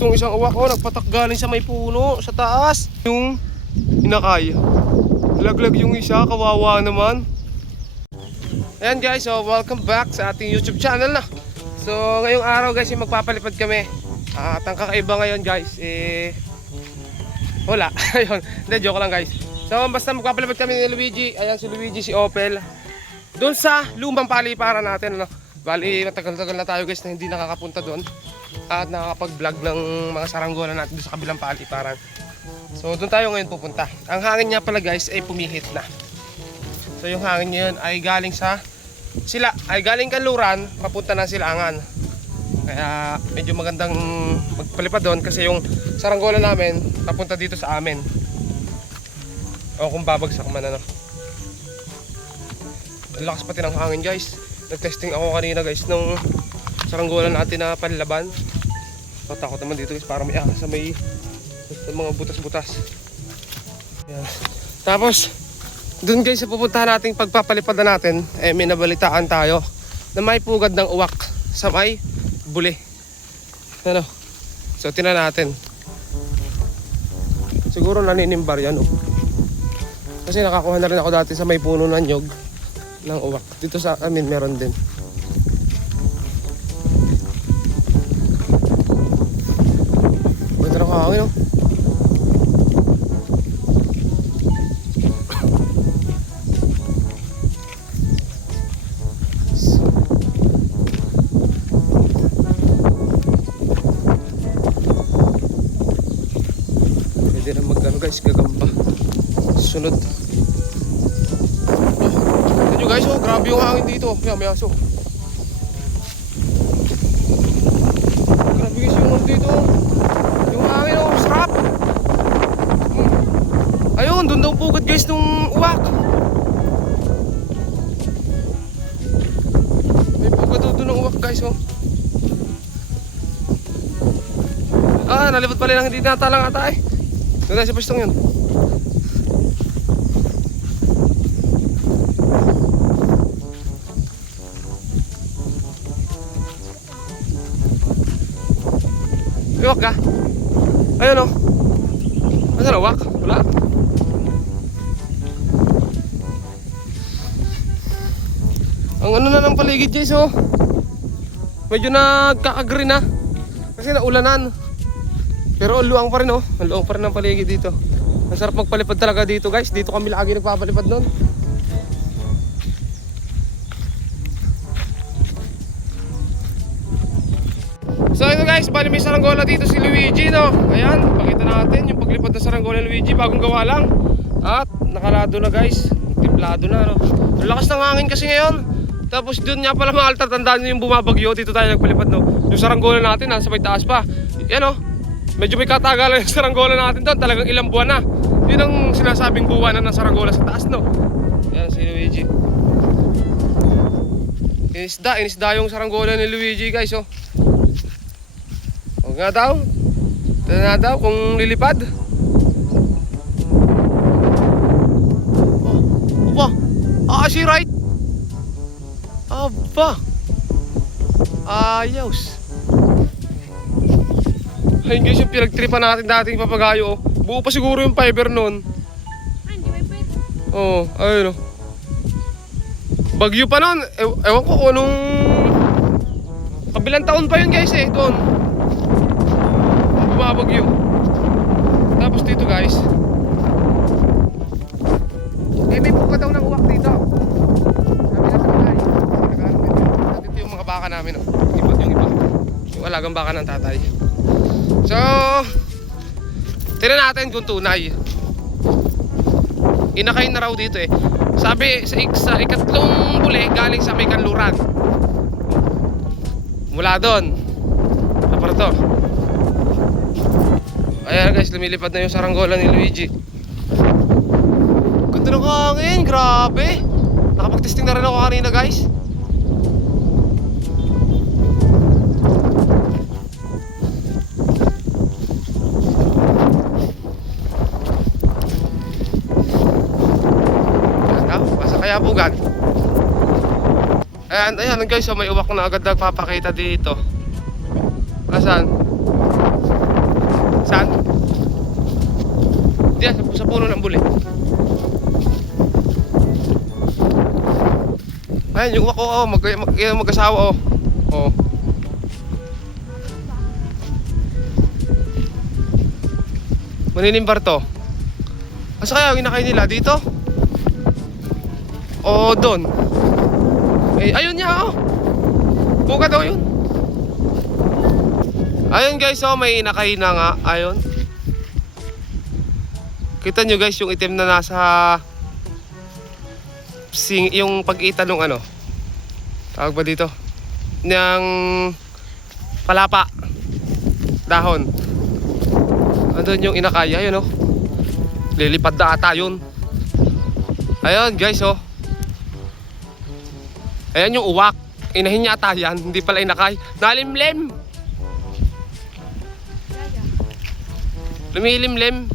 Itong isang uwak ko, nagpatak galing sa may puno, sa taas. Yung inakay. Laglag yung isa, kawawa naman. Ayan guys, so welcome back sa ating YouTube channel na. So ngayong araw guys, magpapalipad kami. At ang kakaiba ngayon guys, wala. Ayun, hindi, joke lang guys. So basta magpapalipad kami ni Luigi. Ayan si Luigi, si Opel. Doon sa lumang paliparan natin, ano. Bali, matagal-tagal na tayo guys na hindi nakakapunta doon. At nakakapag-vlog ng mga saranggola natin doon sa kabilang paliparan. So doon tayo ngayon pupunta. Ang hangin niya pala guys ay pumihit na. So yung hangin ngayon ay galing galing Kanluran, papunta ng Silangan. Kaya medyo magandang magpalipad doon kasi yung saranggola namin papunta dito sa amin. O kung babagsak man, ano. Ang lakas pati ng hangin guys. Nag-testing ako kanina guys nung saranggola natin na panlaban. Takot naman dito guys, para may ahas sa may mga butas-butas. Yan. Tapos dun guys sa pupuntahan nating pagpapalipad na natin, may nabalitaan tayo na may pugad ng uwak sa may buli. Ano? So tingnan natin. Siguro naninimbar yan, oh. Kasi nakakuha na rin ako dati sa may puno ng nyog ng uwak. Dito sa amin meron din. Ganda ng hangin, oh. Pwede na magano guys, gagamba. Sunod. Guys, oh, grabe yung hangin dito. May aso. Grabe guys yung hangin dito. Yung hangin, oh, sarap. Ayun, doon daw pugad guys nung uwak. May pugad doon ng uwak guys, oh. Nalipad pala lang, hindi natalang ata eh. Doon tayo sa pwestong yun. Iwak ka? Ayun, oh. Nasaan uwak? Wala. Ang ano na ng paligid guys, oh. Medyo nagkakagreen na. Kasi naulanan. Pero luang pa rin, oh. Luang pa rin ang paligid dito. Masarap magpalipad talaga dito guys. Dito kami lagi nagpapalipad nun. So ito guys, bali may saranggola dito si Luigi, no. Ayan, pakita natin yung paglipad ng saranggola ni Luigi, bagong gawa lang. At nakalado na guys, timplado na, no. Ang lakas ng hangin kasi ngayon. Tapos doon nga pala mga altar, tandaan nyo yung bumabagyo. Dito tayo nagpalipad, no. Yung saranggola natin nasa may taas pa. Yan, no. Medyo may katagalan yung saranggola natin doon. Talagang ilang buwan na. Yun ang sinasabing buwanan ng saranggola sa taas, no. Yan si Luigi. Inisda yung saranggola ni Luigi guys, oh. Huwag nga daw. Ito na daw kung lilipad. Oh, opa. She right. Aba. Ayos. Ayun guys yung pinagtripan natin dating papagayo, oh. Buo pa siguro yung fiber nun. Hindi may pwede. Oo, ayun, oh. Bagyo pa nun. Ewan ko kung anong kabilang taon pa yun guys, eh. Doon bumabagyo. Tapos dito guys, may buka daw ng uwak dito. Sabi na sa tatay, dito yung mga baka namin, oh. Yung iba yung alagang baka ng tatay. So tingnan natin kung tunay. Inakay na raw dito, eh. Sabi sa ikatlong buli galing sa may Kanluran. Mula doon para to. Ayan guys, lumilipad na yung saranggola ni Luigi. Ganda ng hangin, grabe. Nakapag-testing na rin ako kanina guys. Basta kaya pugad. Ayan guys, so may uwak na agad nagpapakita dito. Asan? Saan? Diyan, sa puno ng buli. Ayan, yung uwak ko, oh, mag-asawa, oh. Oh. Maninimbar to. Asa kaya yung inakay nila? Dito? O doon? Eh, ayun niya, oh. Buka daw yun. Ayun guys, oh, may inakay na nga. Ayun. Kita nyo guys yung itim na nasa yung pag-ita nung ano, tawag ba dito, ng palapa dahon. Andun yung inakay. Ayun, oh. Lilipad na ata yun. Ayun guys, oh. Ayan yung uwak. Inahin niya ata yan. Hindi pala inakay. Nalimlim. Lumilimlim.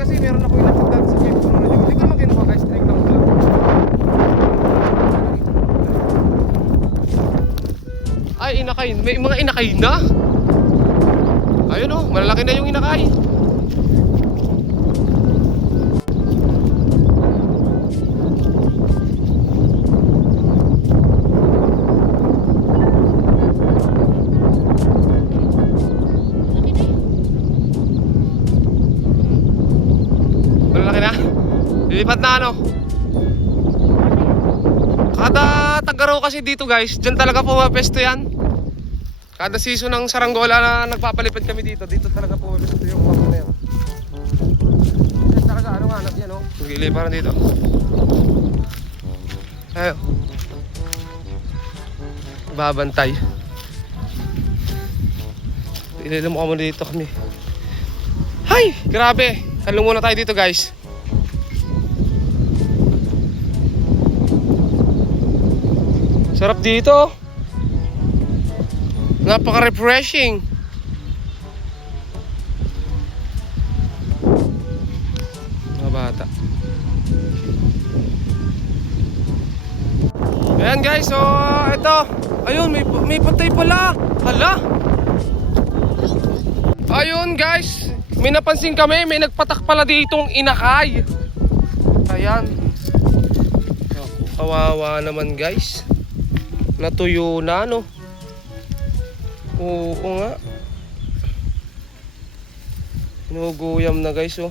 Kasi meron ako inakit sa jeep. Hindi ko naman kinuha guys. String lang lang. Ay, inakay. May mga inakay na. Ayun, oh. Malalaki na yung inakay. Lilipat na ano. Kada Tagaraw kasi dito guys, dyan talaga pumapesto yan. Kada season ng saranggola na nagpapalipad kami dito, dito talaga pumapesto yung mga na yan. Yan talaga ano nga, yan o, nagliliparan dito. Ayo, babantay. Ililim mo muna dito kami. Hay, grabe. Talong muna tayo dito guys. Sarap dito. Napaka-refreshing. Mga bata. Ayan guys, so ito. Ayun, may patay pala. Hala. Ayun guys, may napansin kami, may nagpatak pala ditong inakay. Ayan. Kawawa naman guys. Natuyo na no. Oo nga. Inuguyam na guys oh.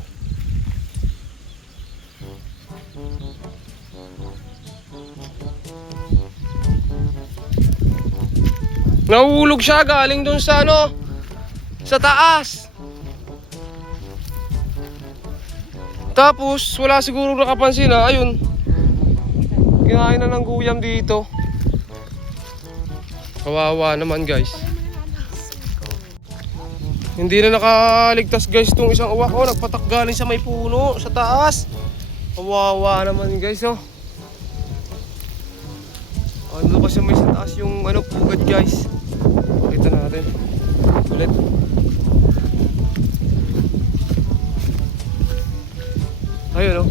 Nahulog siya galing dun sa ano, sa taas. Tapos wala siguro nakapansin na ayun. Kinain na ng guyam dito. Kawawa naman guys. Hindi na nakaligtas guys tong isang uwak. Oh, nagpatak galing sa may puno sa taas. Kawawa naman guys oh. Ano kasi may sa taas yung ano pugad guys. Kita natin ulit. Ayun oh.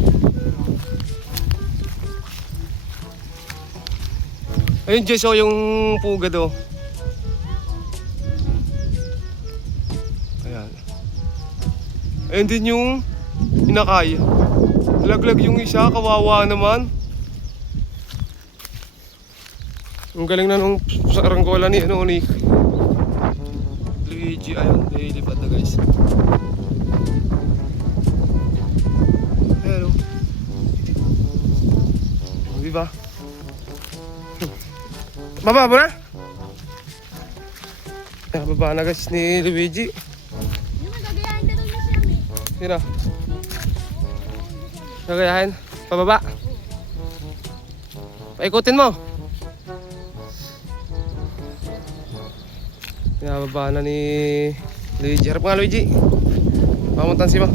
Ayun Jess oh, yung pugad oh. Ayan. Ayun din yung inakay. Laglag yung isa, kawawa naman. Ang galing na nung saranggola ni ano ni Luigi. Ayun, nililipad na guys. Ayan oh. Diba? Baba mo na? Baba na guys ni Luigi. Yung magagayahin ka doon na siya, may. Sino? Gagayahin? Pababa? Paikutin mo. Baba na ni Luigi. Harap nga Luigi. Pamuntansi mo.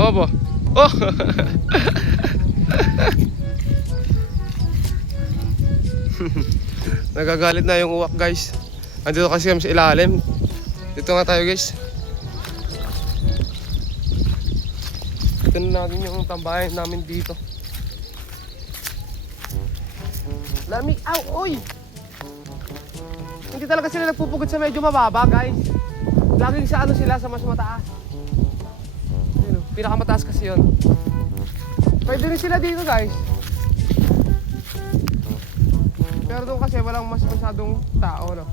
Oh ba? Oh. Nagagalit na yung uwak guys. Andito kasi kami sa ilalim. Dito nga tayo guys. Ito na natin yung tambayan namin dito. Lamig, oy! Hindi talaga sila nagpupugod sa medyo mababa guys. Laging sa ano sila, sa mas mataas. Ayun, pinakamataas kasi yun. Pwede rin sila dito guys. Pero doon kasi walang mas masyadong tao no,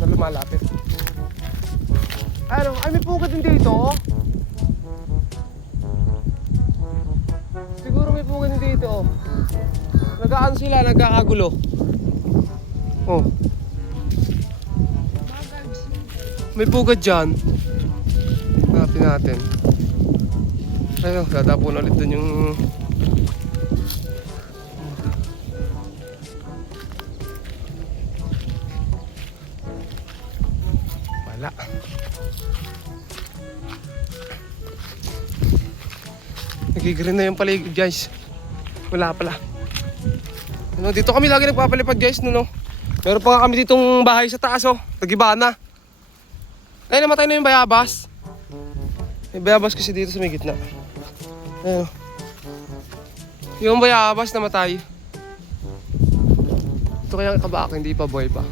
na lumalapit. Ano, ay may pugad din dito. Siguro may pugad din dito. Nag-aan sila, nagkakagulo. Oh. May pugad dyan. Hanapin natin. Ayun, dadapon ulit dun yung... Wala. Nagigreen na yung paligid guys. Wala pala. Ano, dito kami lagi nagpapalipad guys no. Meron pa nga kami ditong bahay sa taas oh. Nagiba na. Ay namatay na yung bayabas. May bayabas kasi dito sa may gitna. Ayun. Yung bayabas namatay. Ito kaya ang kabaka, hindi pa boy pa.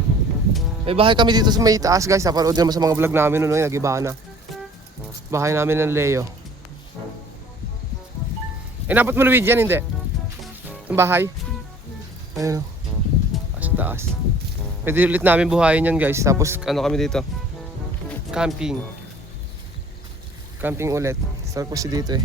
May bahay kami dito sa may taas guys. Napanood naman sa mga vlog namin noon, nagiba na. Bahay namin ng Leo. Dapat mo Luigi yan, hindi? Yung bahay? Ayun o. Sa taas. Pwede ulit namin buhayin yan guys. Tapos ano kami dito? Camping. Camping ulit. Start kasi dito eh.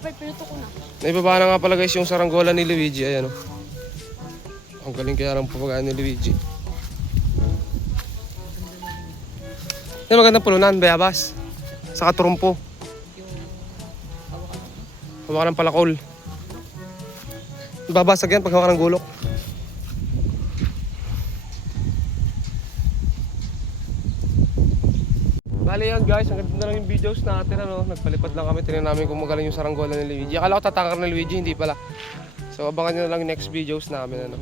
Okay, pinuto ko na. Naibaba na nga pala guys yung saranggola ni Luigi. Ayan o. Ang galing kaya ng papagaan ni Luigi. Yan magandang pulunan, bayabas. Saka turumpo. Hawakan ng palakol. Babasag yan pag hawakan ng gulok. Bali yan guys, ang ganda na lang yung videos natin ano. Nagpalipad lang kami, tingnan namin kung magaling yung saranggola ni Luigi. Akala ko tatangkar ni Luigi, hindi pala. So abangan nyo na lang yung next videos namin ano.